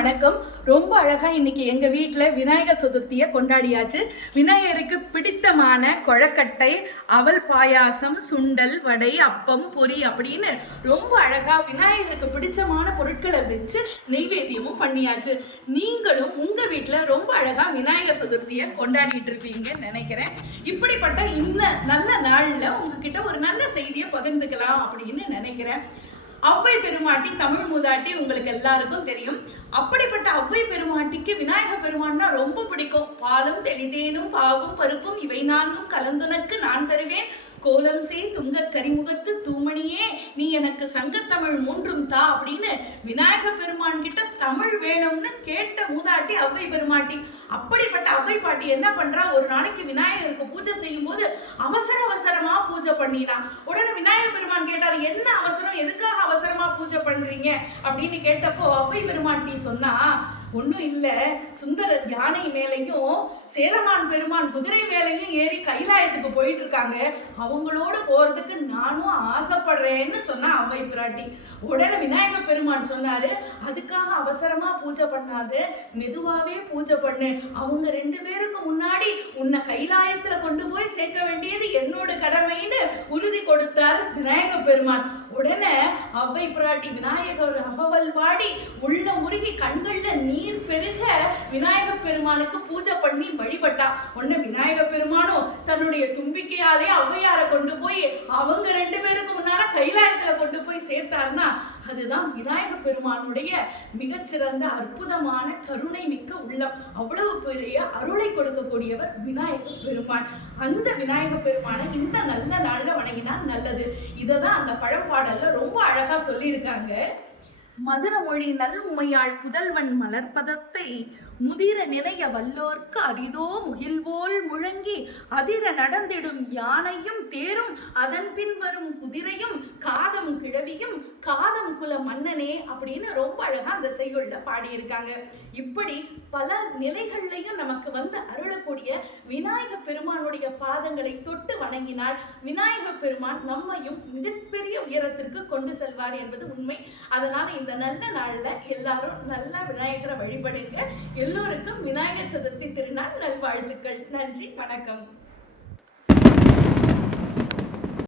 வணக்கம். ரொம்ப அழகா இன்னைக்கு எங்க வீட்டுல விநாயகர் சதுர்த்தியை கொண்டாடியாச்சு. விநாயகருக்கு பிடித்தமான கொழக்கட்டை, அவல் பாயாசம், சுண்டல், வடை, அப்பம், பொரி அப்படின்னு ரொம்ப அழகா விநாயகருக்கு பிடிச்சமான பொருட்களை வச்சு நெய்வேத்தியமும் பண்ணியாச்சு. நீங்களும் உங்க வீட்டுல ரொம்ப அழகா விநாயகர் சதுர்த்தியை கொண்டாடிட்டு இருப்பீங்கன்னு நினைக்கிறேன். இப்படிப்பட்ட இந்த நல்ல நாள்ல உங்ககிட்ட ஒரு நல்ல செய்தியை பகிர்ந்துக்கலாம் அப்படின்னு நினைக்கிறேன். அவ்வை பெருமாட்டி தமிழ் மூதாட்டி உங்களுக்கு எல்லாருக்கும் தெரியும். அப்படிப்பட்ட அவ்வை பெருமாட்டிக்கு விநாயக பெருமான்னா ரொம்ப பிடிக்கும். பாலும் தெளிதேனும் பாகும் பருப்பும் இவை நான்கும் கலந்துனக்கு நான் தருவேன், கோலம் சே துங்க கரிமுகத்து தூமணியே நீ எனக்கு சங்கத்தமிழ் மூன்றும் தா அப்படின்னு விநாயக பெருமான் கிட்ட தமிழ் வேணும்னு கேட்ட மூதாட்டி அவ்வை பெருமாட்டி. அப்படிப்பட்ட அவ்வை பாட்டி என்ன பண்றா, ஒரு நாளைக்கு விநாயகருக்கு பூஜை செய்யும் போது அவசரமா பூஜை பண்ணினா. உடனே விநாயக பெருமான் கேட்டாரு, என்ன அவசரம், எதுக்காக அவசரமா பூஜை பண்றீங்க அப்படின்னு கேட்டப்போ அவ்வை பெருமாட்டி சொன்னா, ஒன்றும் இல்லை, சுந்தரர் யானை மேலையும் சேரமான் பெருமான் குதிரை மேலையும் ஏறி கைலாயத்துக்கு போயிட்டு இருக்காங்க, அவங்களோட போறதுக்கு நானும் ஆசைப்படுறேன்னு சொன்னா அவ்வை பிராட்டி. உடனே விநாயக பெருமான் சொன்னாரு, அதுக்காக அவசரமா பூஜை பண்ணாது, மெதுவாவே பூஜை பண்ணு, அவங்க ரெண்டு பேருக்கு முன்னாடி உன்னை கைலாயத்துல கொண்டு போய் சேர்க்க வேண்டியது என்னோட கடமைன்னு உறுதி கொடுத்தார் விநாயக பெருமான். உடனே அவ்வை பிராட்டி விநாயகர் அகவல் பாடி உள்ள முருகி கண்கள்ல நீர் பெருக விநாயக பெருமானுக்கு பூஜை பண்ணி வழிபட்டா. உடனே விநாயக பெருமானும் தன்னுடைய தும்பிக்கையாலே ஔவையாரை கொண்டு போய் அவங்க ரெண்டு பேருக்கு முன்னால கைலாயத்துல கொண்டு போய் சேர்த்தாருன்னா அதுதான் விநாயக பெருமானுடைய மிகச்சிறந்த அற்புதமான கருணை மிக்க உள்ளம். அவ்வளவு பெரிய அருளை கொடுக்கக்கூடியவர் விநாயக பெருமான். அந்த விநாயக பெருமானை இந்த நல்ல நாள்ல வணங்கினா நல்லது. இததான் அந்த பழம்பாடல்ல ரொம்ப அழகா சொல்லியிருக்காங்க. மதுர மொழி நல்லுமையாள் புதல்வன் மலர்பதத்தை முதிர நிலைய வல்லோர்க்கு அரிதோ முகில்போல் முழங்கி அதிர நடந்திடும் யானையும் தேரும் அதன் பின் வரும் குதிரையும் காதம் கிழவியும் காதம் குல மன்னனே அப்படின்னு ரொம்ப அழகா அந்த செய்யுள்ள பாடியிருக்காங்க. இப்படி பல நிலைகள்லையும் நமக்கு வந்து அருளக்கூடிய விநாயக பெருமானுடைய பாதங்களை தொட்டு வணங்கினால் விநாயக பெருமான் நம்மையும் மிகப்பெரிய உயரத்திற்கு கொண்டு செல்வார் என்பது உண்மை. அதனால இந்த நல்ல நாள்ல எல்லாரும் நல்ல விநாயகரை வழிபடுங்க. எல்லோருக்கும் விநாயகர் சதுர்த்தி திருநாள் நல்வாழ்த்துக்கள். நன்றி, வணக்கம்.